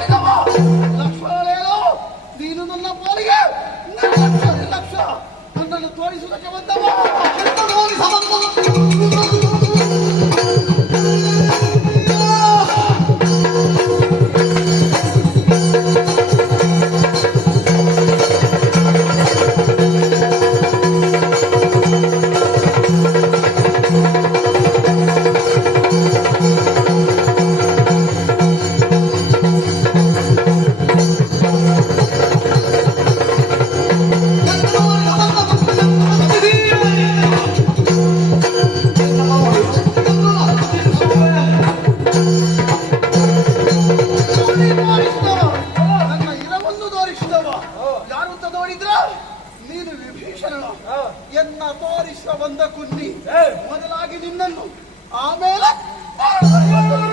ಮಾಡಿದವ ಲಕ್ಷ ನೀನು ನನ್ನ ಪಾಲಿಗೆ ಲಕ್ಷ ಲಕ್ಷ. ನನ್ನನ್ನು ತೋರಿಸುವುದಕ್ಕೆ ಬಂದವ. ಎನ್ನ ತೋರಿಸ ಬಂದ ಕುನ್ನಿ. ಮೊದಲಾಗಿ ನಿನ್ನನ್ನು. ಆಮೇಲೆ.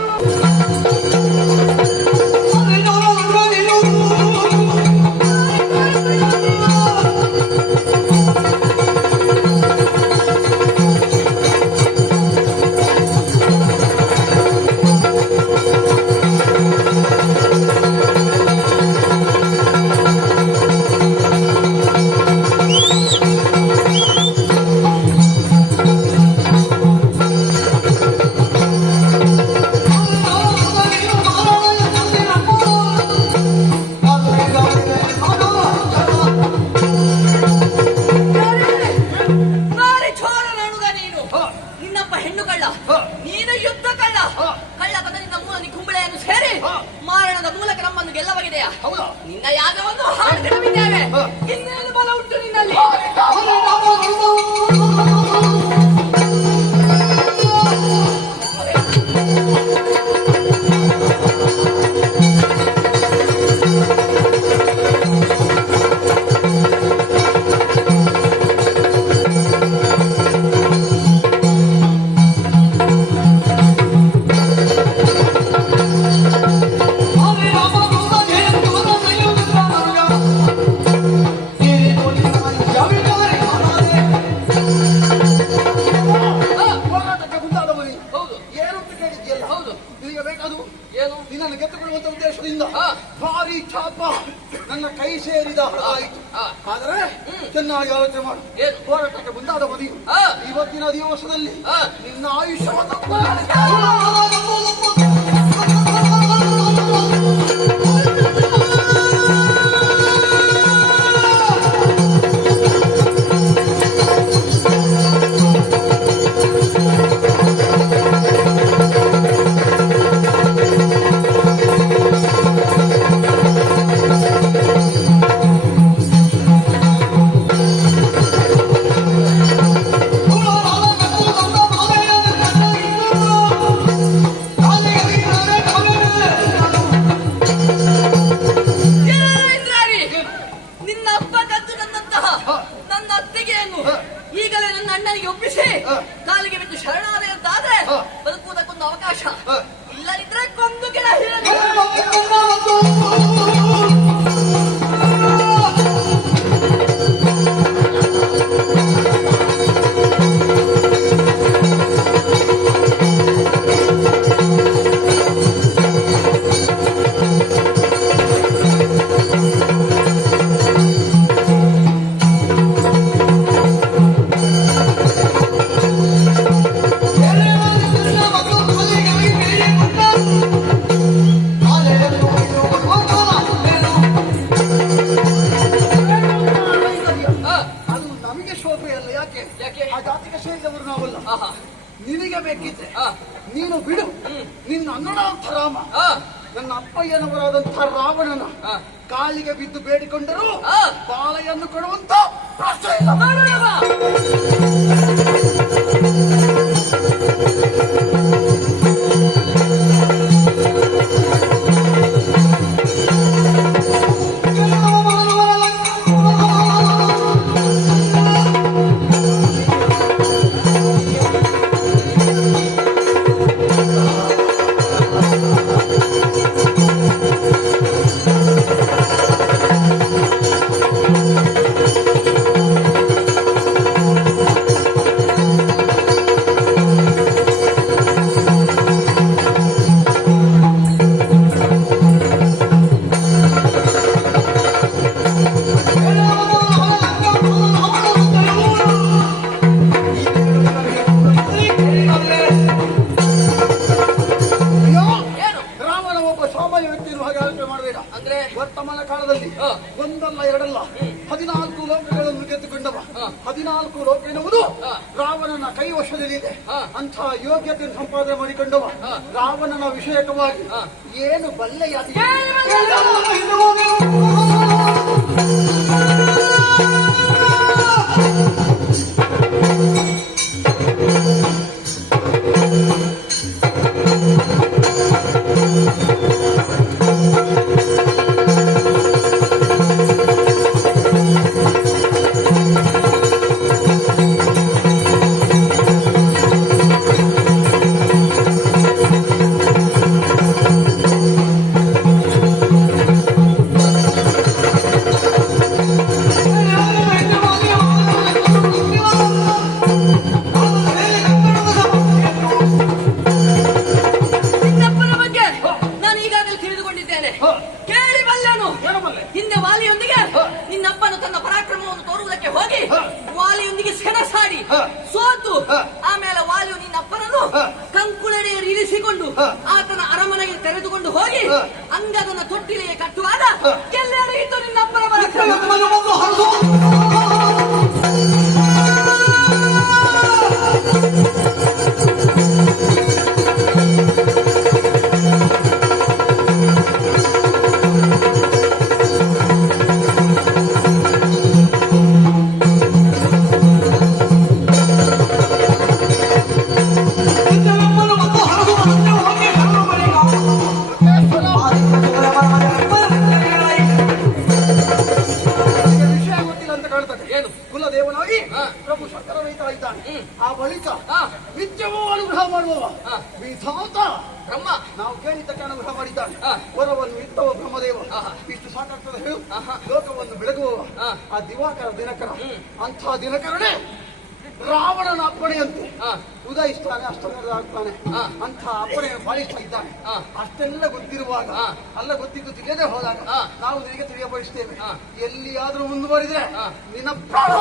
ಏನು ಹೋರಾಟಕ್ಕೆ ಮುಂದಾದ ಬದಿ ಇವತ್ತಿನ ದಿವಸದಲ್ಲಿ ನಿನ್ನ ಆಯುಷ್ಯವನ್ನು ಇಲ್ಲದಿದ್ರೆ ಕೊಂದು. ಅನ್ನನಾಥ ರಾಮ ನನ್ನ ಅಪ್ಪಯ್ಯನವರಾದಂತಹ ರಾವಣನ. ಕಾಲಿಗೆ ಬಿದ್ದು ಬೇಡಿಕೊಂಡರು. ಬಾಳೆಯನ್ನು ಕೊಡುವಂತ ಪ್ರಶ್ನೆ ಇಲ್ಲ ಲೋಕ ಎನ್ನುವುದು ರಾವಣನ ಕೈ ವಶದಲ್ಲಿದೆ ಆ. ಅಂಥ ಯೋಗ್ಯತೆಯನ್ನು ಸಂಪಾದನೆ ಮಾಡಿಕೊಂಡವ. ರಾವಣನ ವಿಷಯಕವಾಗಿ. ಏನು ಬಲ್ಲೆಯ ಕಟ್ಟುವಾಗ. ಎಲ್ಲರೂ ಇದ್ದು ನಿನ್ನಪ್ಪನ ಪರಾಕ್ರಮ ಲೋಕವನ್ನು ಬೆಳಗುವವ ಹ. ಆ ದಿವಾಕರ ದಿನಕರ. ಅಂಥ ದಿನಕರನೇ ರಾವಣನ ಅಪ್ಪಣೆಯಂತೆ. ಉದಯಿಸ್ತಾನೆ ಆಗ್ತಾನೆ ಅಂತ ಅಪ್ಪಣೆ ಪಾಲಿಸ್ತಾ ಇದ್ದಾನೆ. ಅಷ್ಟೆಲ್ಲ ಗೊತ್ತಿರುವಾಗ. ಅಲ್ಲ ಗೊತ್ತಿದ್ದು ತಿಳಿಯದೆ ಹೋದಾಗ. ನಾವು ನಿನಗೆ ತಿಳಿಯಬಯಸ್ತೇವೆ ಎಲ್ಲಿಯಾದರೂ ಎಲ್ಲಿಯಾದ್ರೂ ಮುಂದುವರಿದ್ರೆ. ನಿನ್ನ ಪ್ರಾಣ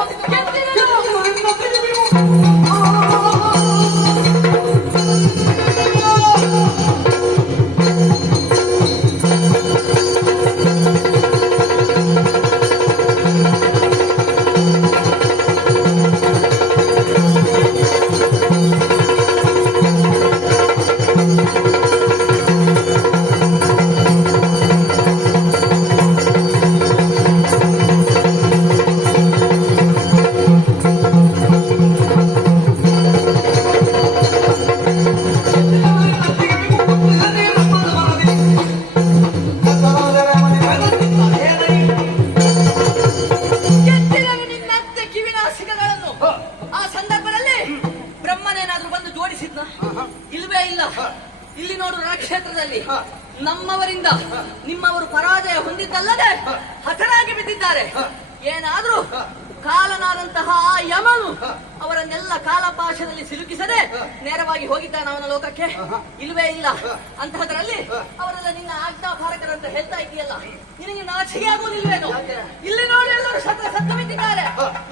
ಇಲ್ವೇ ಇಲ್ಲ. ಇಲ್ಲಿ ನೋಡು ರಣಕ್ಷೇತ್ರದಲ್ಲಿ ನಮ್ಮವರಿಂದ ನಿಮ್ಮವರು ಪರಾಜಯ ಹೊಂದಿದ್ದಲ್ಲದೆ ಹತರಾಗಿ ಬಿದ್ದಿದ್ದಾರೆ. ಏನಾದ್ರೂ ಕಾಲನಾದಂತಹ ಆ ಯಮನು ಅವರನ್ನೆಲ್ಲ ಕಾಲಪಾಶದಲ್ಲಿ ಸಿಲುಕಿಸದೆ ನೇರವಾಗಿ ಹೋಗಿದ್ದಾನ ಅವನ ಲೋಕಕ್ಕೆ? ಇಲ್ವೇ ಇಲ್ಲ. ಅಂತಹದ್ರಲ್ಲಿ ಅವರೆಲ್ಲ ನಿನ್ನ ಆಜ್ಞಾಪಾರಕರಂತ ಹೇಳ್ತಾ ಇದೆಯಲ್ಲ ನಿನಗೆ ನಾಚಿಕೆ ಆಗೋದಿಲ್ವೇನು ಇಲ್ಲಿ ನೋಡಿ ಎಲ್ಲರೂ ಸತ್ತ ಸತ್ತ ಬಿದ್ದಿದ್ದಾರೆ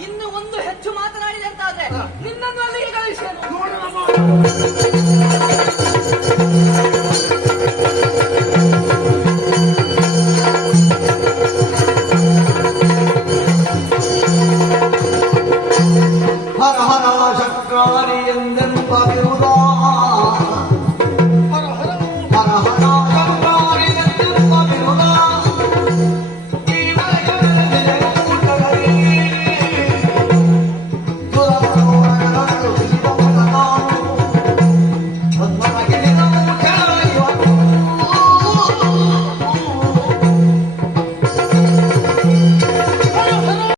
ಇನ್ನು ಒಂದು ಹೆಚ್ಚು ಮಾತನಾಡಿದೆ ಅಂತಾದ್ರೆ ನಿನ್ನನ್ನು ಅಲ್ಲಿಗೆ ಕಳಿಸೇನು